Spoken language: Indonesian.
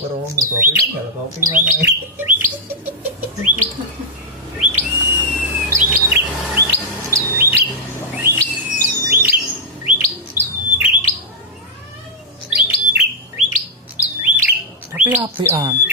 Warung kopi kan nggak ada kopi mana nih? Tapi apian.